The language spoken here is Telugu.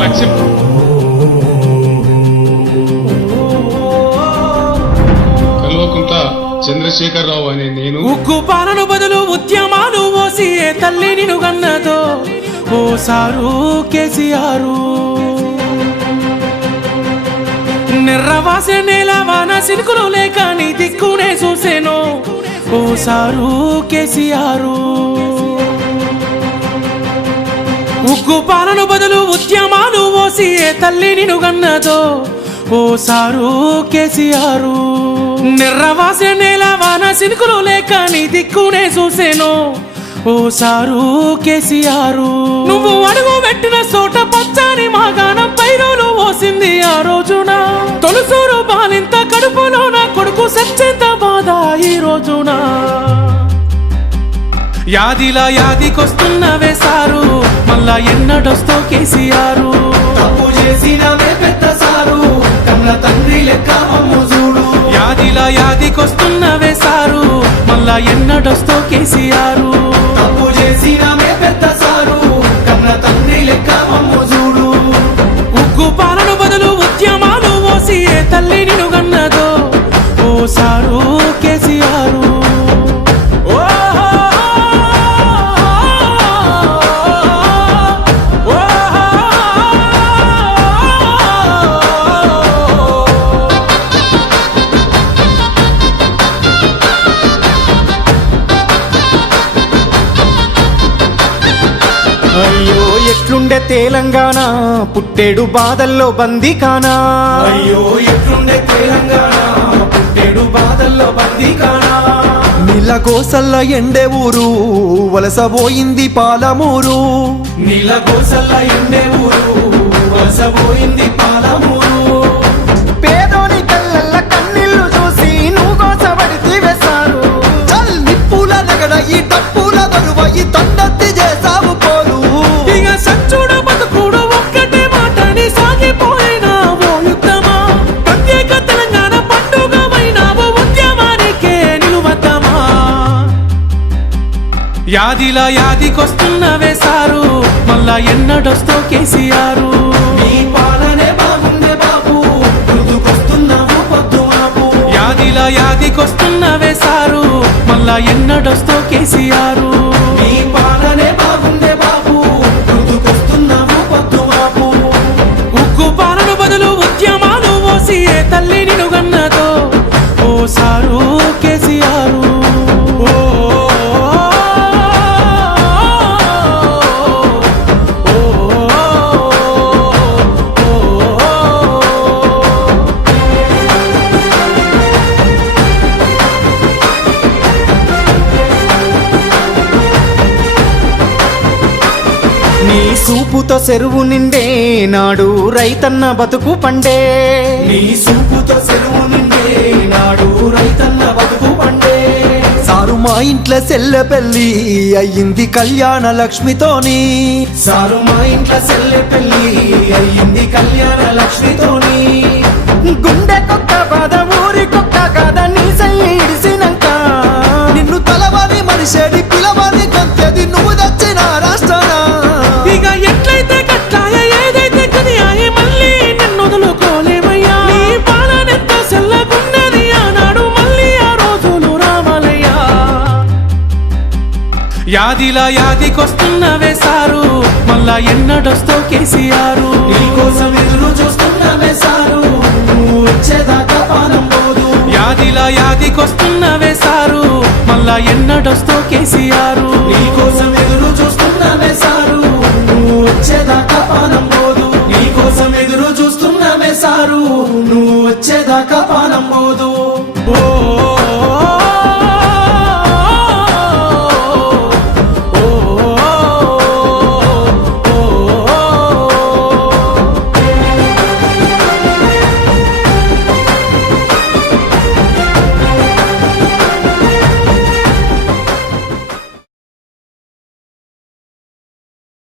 లక్ష్యం. కల్వకుంట్ల చంద్రశేఖరరావు అనే నేను ఉక్కు పాలన బదులు ఉద్యమాలు ఓసి ఏ తల్లి నిన్ను గన్నదో ఓ సారు కేసీఆర్. నిర్రవాసే నేల వాన సినుకులు లేక నీ దిక్కునే చూసేను ఓ సారు కేసీఆర్. ఉక్కు పాలన బదులు ఉద్యమాలు ఓసి ఏ తల్లి నిన్ను గన్నదో ఓ సారు కేసీఆర్. నిర్రవాసే నేల వాన సినుకులు లేక నీ దిక్కునే చూసేను ఓ సారు కేసీఆర్. నువ్వు అడుగు పెట్టిన చోట పచ్చని మాగాణం పైరోలు ఓసింది ఆ రోజున. తొలుసూరు బాలింత కడుపులో నా కొడుకు సచ్చేంత బాధ ఈ రోజున. యాదిలా యాదికొస్తున్నవే సారు మళ్ళా ఎన్నడొస్తో కేసీఆర్. తప్పు చేసినవే పెద్ద సారు కన్న తండ్రి లెక్క మమ్ము చూడు. యాదిలా యాదికొస్తున్నవే సారు మళ్ళా ఎన్నడొస్తో కేసీఆర్. తప్పు చేసినవే పెద్ద సారు కన్న తండ్రి లెక్క మమ్ము చూడు. ఉక్కు పాలన బదులు ఉద్యమాలు ఓసి ఏ తల్లి నిన్ను గన్నదో ఓ సారు కేసీఆర్. అయ్యో ఎట్లుండే తెలంగాణ పుట్టేడు బాధల్లో బందీకానా. అయ్యో ఎట్లుండే తెలంగాణ పుట్టేడు బాధల్లో బందీకానా. నీళ్ళ కోసల్ల ఎండే ఊరు వలసపోయింది పాలమూరు. నీళ్ళ కోసల్ల ఎండే ఊరు వలసపోయింది పాలమూరు. పేదోని కళ్ళల్ల కన్నీళ్లు చూసి నువ్వు కోసబడితే వేశారు. చల్ నిప్పుల నగడ ఈ టప్పుల దరువ ఈ తండత్తి చేసావు పోరు. ఇక సచ్చుడు బతుకుడు ఒక్కటే మాటని సాగిపోయినా ఓ యుద్ధమా. ప్రత్యేక తెలంగాణ పండుగమైనావు ఉద్యమానికే నిలువద్దమా. యాదిలా యాదికొస్తున్నవే సారు మళ్ళా ఎన్నడొస్తో కేసీఆర్. నీ పాలనే బాగుందే బాబు గుర్తుకొస్తున్నావు పొద్దు మాపు. యాదిలా యాదికొస్తున్నవే సారు మళ్ళా ఎన్నడొస్తో కేసీఆర్. నీ పాలనే బాగుందే బాబు గుర్తుకొస్తున్నావు పొద్దు మాపు. ఉక్కు పాలన బదులు ఉద్యమాలు ఓసి ఏ తల్లి నిన్ను గన్నదో ఓ సారు కేసీఆర్. నీ సూపుతో చెరువు నిండే నాడు రైతన్న బతుకు పండే. నీ సూపుతో చెరువు నిండే నాడు రైతన్న బతుకు పండే. సారు మా ఇంట్లో సెల్ల పెళ్ళి అయ్యింది కళ్యాణ లక్ష్మితోని. సారు మా ఇంట్లో సెల్లె పెళ్ళి అయ్యింది కళ్యాణ లక్ష్మితోని. గుండె కొక్క బాధ ఊరి కొక్క కాద నీ సయ్యి ఇడిసినంక. నిన్ను తలవని మనిషేడి పిలవని గొంతేది నువ్వు దచ్చిన రాష్ట్రాన. ఇక ఎట్లయితే కట్లాయ ఏదైతే కదియాయి మళ్ళీ నిన్ను వదులుకోలేమయ్యా. నీ పాలనెంత సెల్లగున్నది ఆనాడు మళ్ళీ ఆ రోజులు రావాలయ్యా. యాదిలా యాదికొస్తున్నవే సారు మళ్ళా ఎన్నడొస్తో కేసీఆర్. నీకోసం ఎదురు చూస్తున్నావే సారు నువ్వు వచ్చేదాకా పానం పోదు. యాదిలా యాదికొస్తున్నవే సారు మళ్ళా ఎన్నడొస్తో కేసీఆర్. నీకోసం ఎదురు చూస్తున్నావే సారు